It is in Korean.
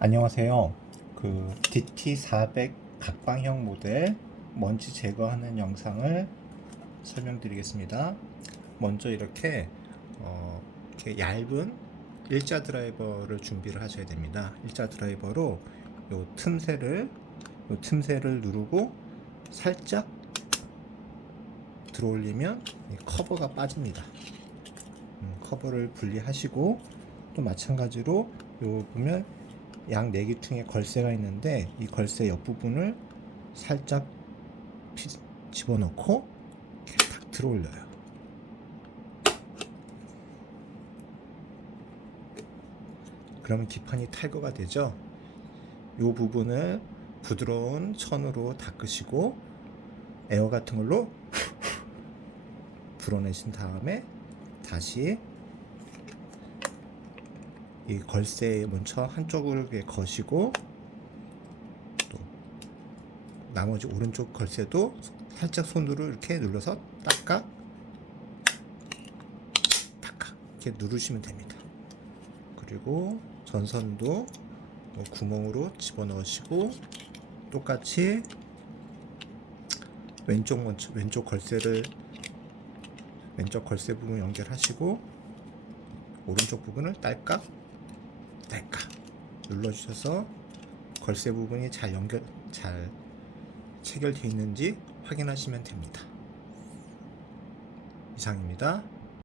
안녕하세요. 그 DT400 각방형 모델 먼지 제거하는 영상을 설명드리겠습니다. 먼저 이렇게 어, 이렇게 얇은 일자 드라이버를 준비를 하셔야 됩니다. 일자 드라이버로 요 틈새를 요 틈새를 누르고 살짝 들어올리면 이 커버가 빠집니다. 음, 커버를 분리하시고 또 마찬가지로 요 보면 양 내기퉁에 걸쇠가 있는데 이 걸쇠 옆부분을 살짝 피- 집어넣고 이렇게 탁 들어올려요. 그러면 기판이 탈거가 되죠. 이 부분을 부드러운 천으로 닦으시고 에어 같은 걸로 불어내신 다음에 다시 이 걸쇠 먼저 한쪽을 거시고 또 나머지 오른쪽 걸쇠도 살짝 손으로 이렇게 눌러서 딱딱 이렇게 누르시면 됩니다. 그리고 전선도 뭐 구멍으로 집어넣으시고 똑같이 왼쪽 먼저 왼쪽 걸쇠를 왼쪽 걸쇠 부분 연결하시고 오른쪽 부분을 딸깍 딸깍 눌러주셔서 걸쇠 부분이 잘 연결 잘 체결되어 있는지 확인하시면 됩니다. 이상입니다.